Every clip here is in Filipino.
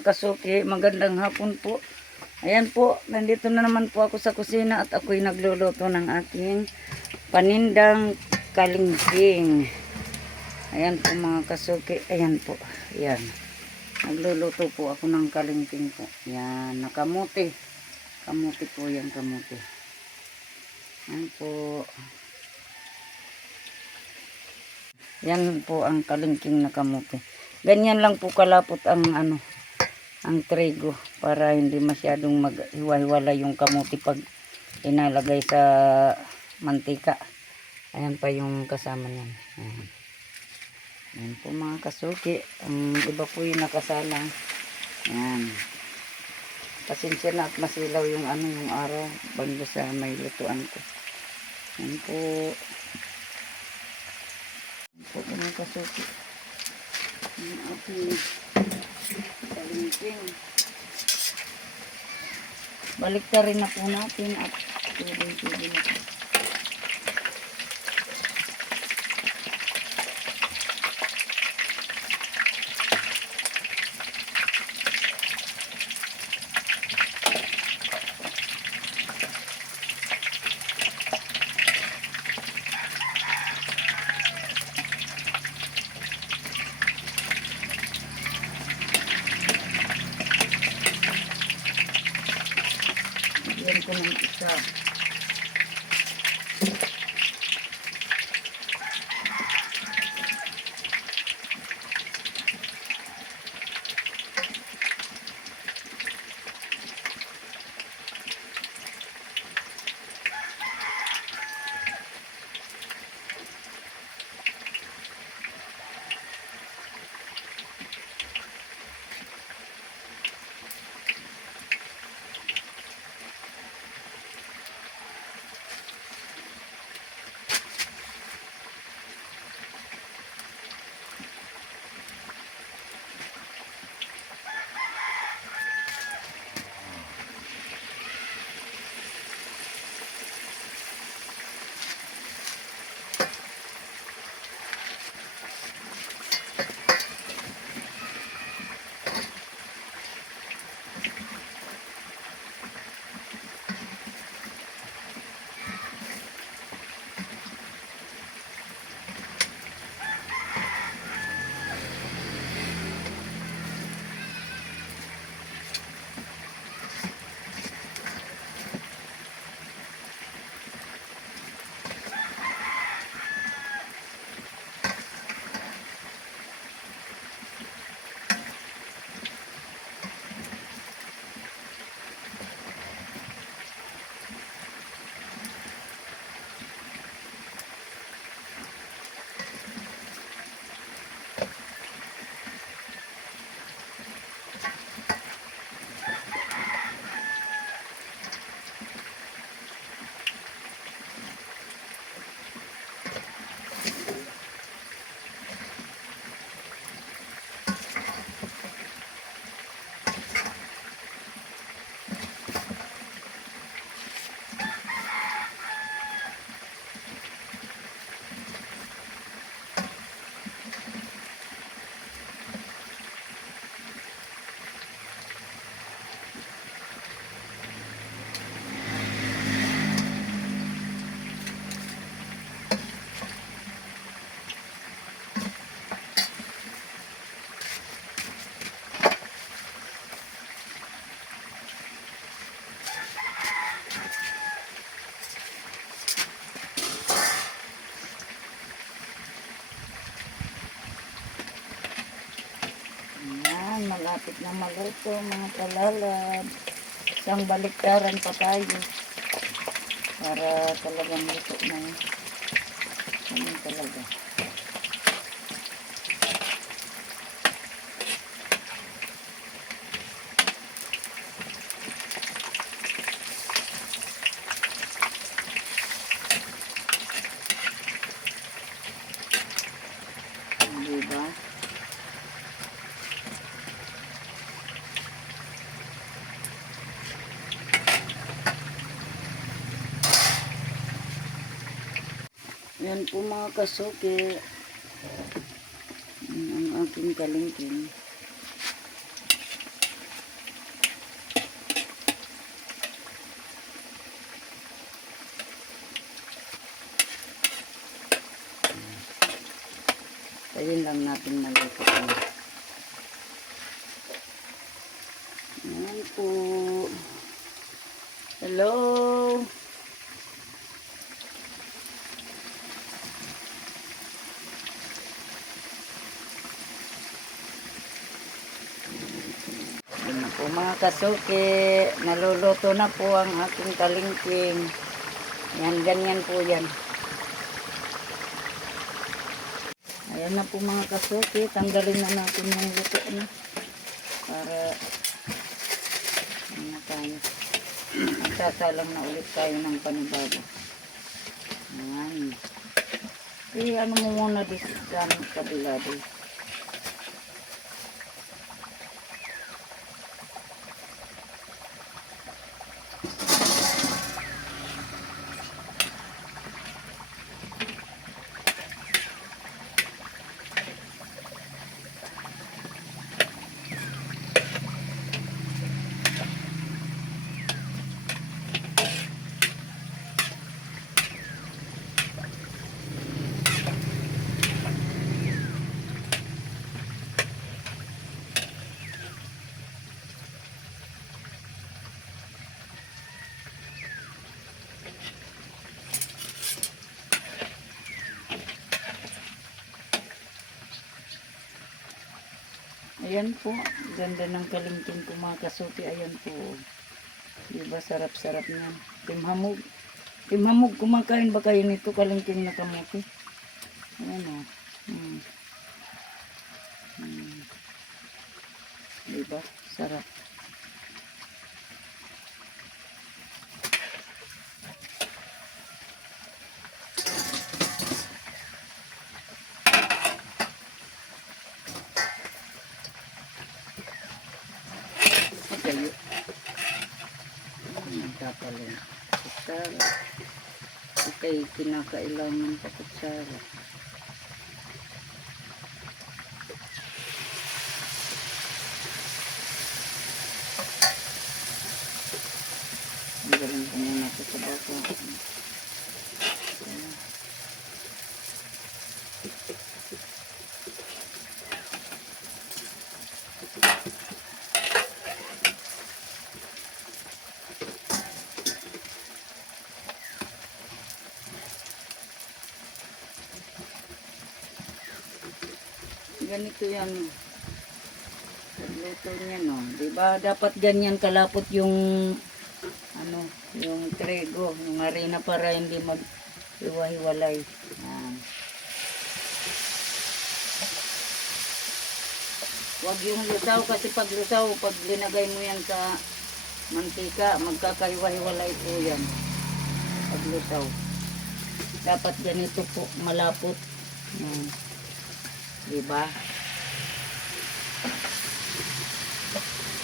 mga kasuki, magandang hapon po. Ayan po, nandito na naman po ako sa kusina at ako'y nagluluto ng aking panindang kalingking. Ayan po mga kasuki, ayan po, ayan. Nagluluto po ako ng kalingking po. Ayan, nakamuti. Kamuti po yan, kamuti. Ayan po. Yan po ang kalingking na kamuti. Ganyan lang po kalapot ang ang trigo para hindi masyadong maghiwa-hiwala yung kamuti pag inalagay sa mantika. Ayan pa yung kasama niyan. Ayan. Ayan po mga kasuki. Ang iba po yung nakasalang. Ayan. Pasensya na at masilaw yung yung araw bago sa may lutuan ko. Ayan po. Po mga kasuki, yung ating kalingking. Baliktarin na po natin at tuloy-tuloy na po. Yan ko ng isa. Ayan, malapit na maluto mga kalalab. Isang baliktaran pa tayo para talagang luto na yun. Ganun talaga. Diba? Yan po mga kasuki. Ang aking kalingking. Ayun lang natin maluto. Ayan po. Hello. Ayan po mga kasuki. Naluluto na po ang aking kalingking. Yan, ganyan po yan. Ayan na po mga kasuki. Tanggalin na natin yung luto na. Para ano na tayo. Magsasalang na ulit tayo ng panibago. Ayan. Ano mo muna dito sa kabila dito. Ayan po, ganda ng kalingking ko mga kasuki. Ayan po. Diba sarap-sarap niyan. Timhamog. Timhamog, kumakain ba kayo nito kalingking na kamote? Ayan o. Diba? Sarap. Kayo. Tapalong kutsara. Ika'y kinakailangan pa kutsara. Galing ko muna ito sa baso. Ganito yan. Pagluto niya, no. Diba? Dapat ganyan kalapot yung ano, yung trigo, yung harina para hindi mag-hiwa-hiwalay. Yan. Huwag yung lusaw kasi pag lusaw, pag linagay mo yan sa mantika, magkakahiwa-hiwalay po yan. Pag lusaw. Dapat ganito po, malapot. Yan. Diba?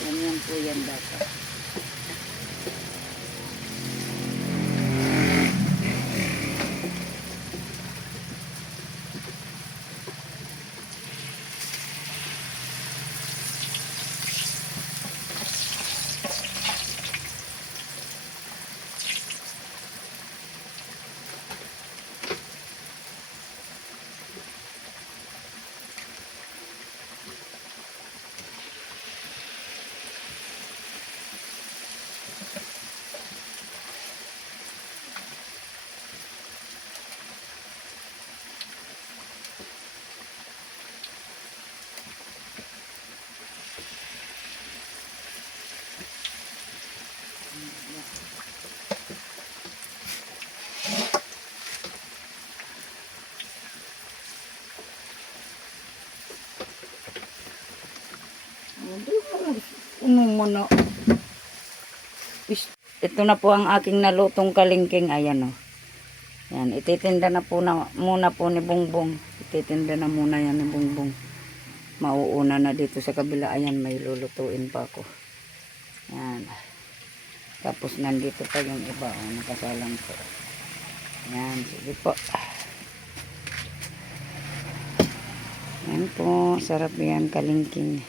Ganyan po yan dapat. Muna. Ito na po ang aking nalutong kalingking. Ayan o. Yan. Ititinda na po na, muna po ni Bongbong. Ititinda na muna yan ni Bongbong. Mauuna na dito sa kabila. Ayan, may lulutuin pa ako. Yan. Tapos nandito pa yung iba. O, nakasalang po. Yan. Sige po. Yan po. Sarap yan kalingking.